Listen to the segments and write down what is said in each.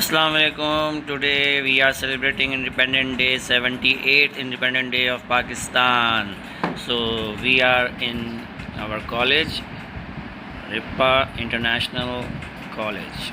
Assalamu alaikum. Today we are celebrating Independence Day, 78th Independent Day of Pakistan. So we are in our college, Ripa International College.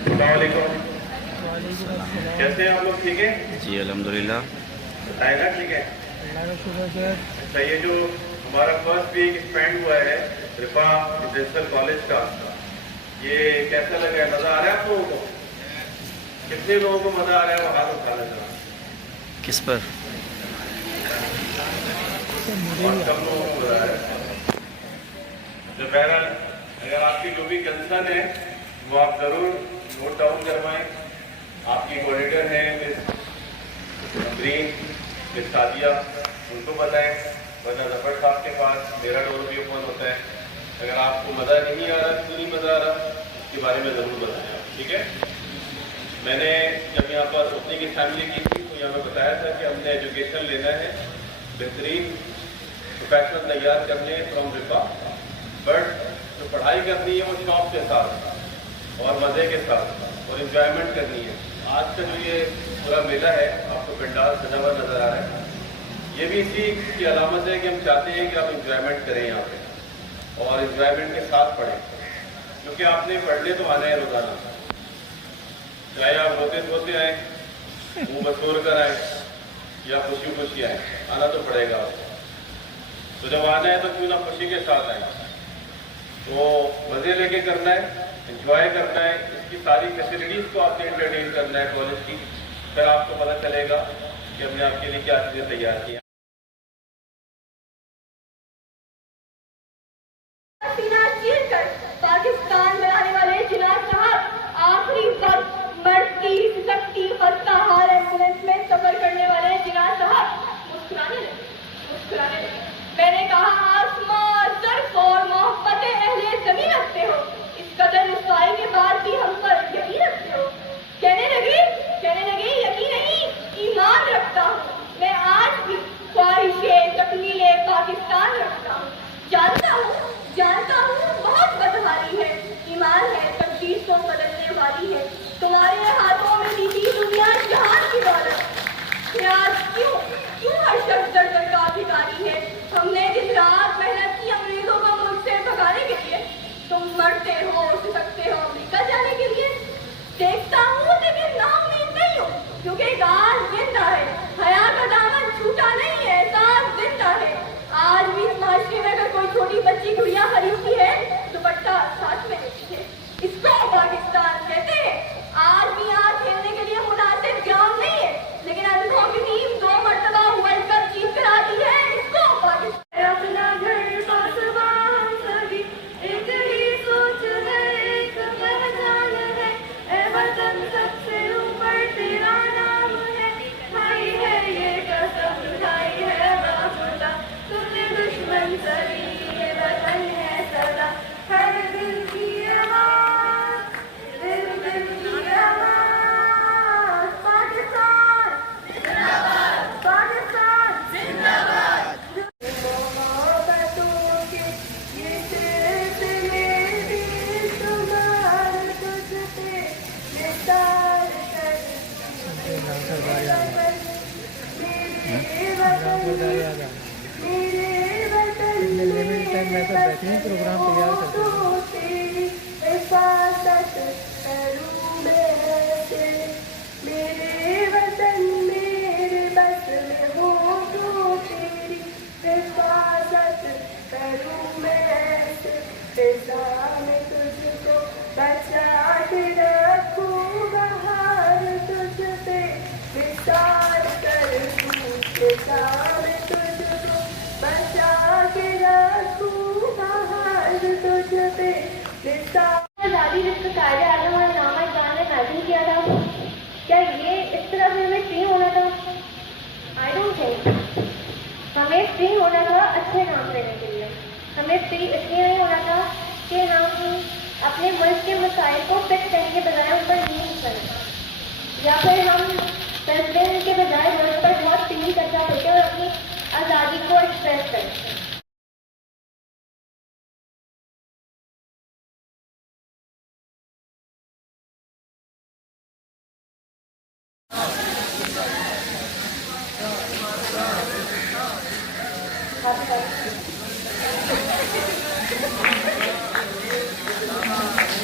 अस्सलामुअलैकुम। कैसे हैं आप लोग? ठीक है जी अल्हम्दुलिल्लाह। बताएगा? ठीक है। अच्छा, ये जो हमारा फर्स्ट वीक स्पेंड हुआ है रिफा इंटरनेशनल कॉलेज का, ये कैसा लगा है? मजा आ रहा है आप लोगों को? कितने लोगों को मजा आ रहा है वो हाथ उठा लेना। किस पर? और कम लोगों को मजा आ रहा है। तो बहरहाल अगर आपकी जो भी कंसर्न है वो आप जरूर नोट डाउन करवाएं। आपकी कोऑर्डिनेटर है मिस ग्रीन, मिस सादिया, उनको बताएं, वरना जफर साहब के पास मेरा डोर भी ओपन होता है। अगर आपको मज़ा नहीं आ रहा, क्यों नहीं मज़ा आ रहा, इसके बारे में ज़रूर बताएं आप, ठीक है। मैंने जब यहाँ पर सोचने की फैमिली की थी तो यहाँ पर बताया था कि हमने एजुकेशन लेना है, बेहतरीन प्रोफेशनल तैयार करने फ्रॉम रिपा, बट जो पढ़ाई करनी है वो शौक के साथ और मज़े के साथ और इंजॉयमेंट करनी है। आज का जो ये पूरा मेला है, आपको पंडाल सजा हुआ नज़र आ रहा है, ये भी इसी की अलामत है कि हम चाहते हैं कि आप इंजॉयमेंट करें यहाँ पे और इंजॉयमेंट के साथ पढ़ें, क्योंकि आपने पढ़ने तो आना है रोज़ाना, चाहे आप रोते धोते आए, मुँह बसोर कर आए या खुशी खुशी आए, आना तो पड़ेगा आपको। तो जब आना है तो क्यों ना खुशी के साथ आए, तो मज़े लेके करना है, इंजॉय करना है, इसकी सारी फैसिलिटीज़ को आपने एंटरटेन करना है कॉलेज की, फिर आपको पता चलेगा कि हमने आपके लिए क्या चीज़ें तैयार की हैं। पाकिस्तान बनाने वाले जिला साहब आखिरी वक्त मरती सकती खस्ता हाल एम्बुलेंस में सफर करने वाले जिला साहब मुस्कुराने लगे। मैंने कहा आसमां सर्फ और मोहब्बत अहले ज़मीन रखते हो, इस कदर रुसवाई के बाद भी हम पर यकीन रखते हो। कहने लगे यकीन नहीं ईमान रखता हूँ, मैं आज भी ख्वाहिशे तकमीले पाकिस्तान रखता हूँ। जानता हूँ बहुत बदहाली है, ईमान है तकदीर को बदलने वाली है, तुम्हारे हाथों में दी थी दुनिया जहान की दौलत। आज क्यों हर शख्स दर का अधिकारी है? हमने दिन रात मेहनत की अंग्रेजों को मुल्क से भगाने के लिए, तुम मरते हो सिसकते हो अमेरिका जाने के लिए। देखता हूँ लेकिन नाउम्मीद नहीं हूँ, क्योंकि गाज जिंदा है, हया का दामन छूटा नहीं है, एहसास जिंदा है। आज भी इस माशरे में अगर कोई छोटी बच्ची गुड़िया खरीदती है, दुपट्टा साथ में लेती है, इसको पाकिस्तान कहते हैं। आज भी आंखें रिश्ता आज़ादी रिश्ता कायदे आज़म और इनामा इकबाल ने इमेजिन किया था? क्या ये इस तरह से हमें फ्री होना था? I don't think. हमें फ्री होना था अच्छे नाम लेने के लिए। हमें फ्री इसलिए नहीं होना था कि हम अपने मुल्क के मसाइल को फिक्स करने के बजाय उन पर लीन करें, या फिर हम प्रेसिडेंट के बजाय मुल्क पर बहुत तीन चर्चा करके और अपनी आज़ादी को एक्सप्रेस करें।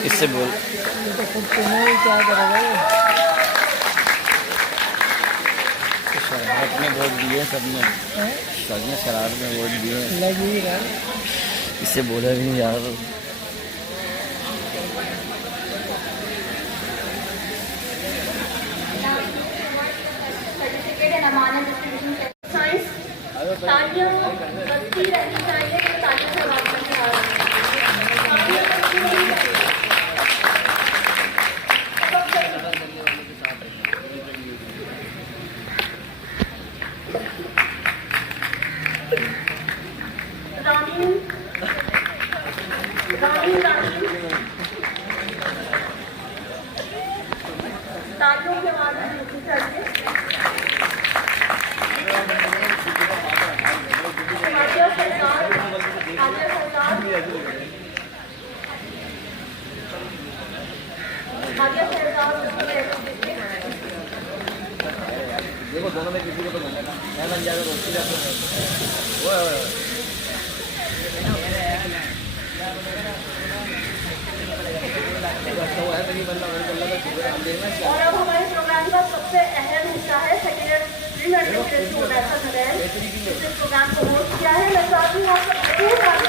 इससे बोल क्या करेगा शरारत में वोट दिए सबने, सबने शरारत में वोट दिए। लगी रहा इससे बोला भी नहीं यार। साइंस तालियां बजती रहनी चाहिए कि तालियों से आवाज करके आ रही रामीन रामीन रामीन तालियों की आवाज में होनी चाहिए। हाजिया सरकार हाजिया सरकार हाजिया सरकार देखो दोनों में किसी को तो बनेगा मैं बन जाएगा रोटी जाता है और अब हमारे प्रोग्राम का सबसे अहम हिस्सा है सेक्रेटरी एडमिनिस्ट्रेशन मोडासा नरेन, जिसने प्रोग्राम को होस्ट किया है। मैं चाहती हूँ आप सब जरूर बहुत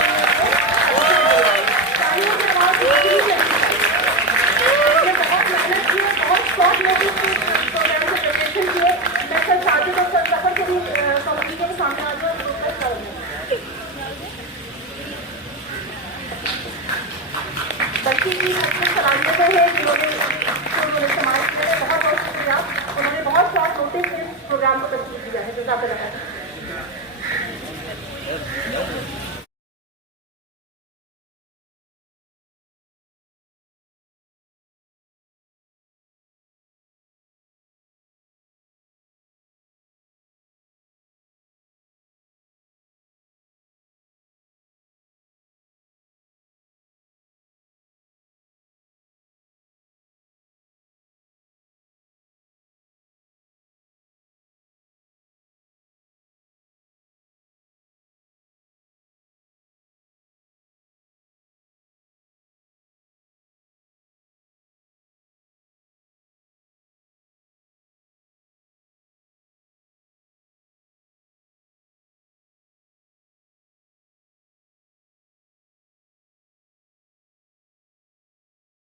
मेहनत की है, बहुत शॉर्ट नोटिस पे प्रोग्राम को प्रिपरेशन किए। मैं सब साथियों को सब सफर के भी कम्युनिटी के सामने आ जाओ रिक्वेस्ट करूँगी। बल्कि की अच्छी सलाहियत है जिन्होंने समाज के लिए बहुत बहुत शुक्रिया। उन्होंने बहुत शॉर्ट नोटिस में इस प्रोग्राम को तस्वीर दिया है। जज़ाकल्लाह।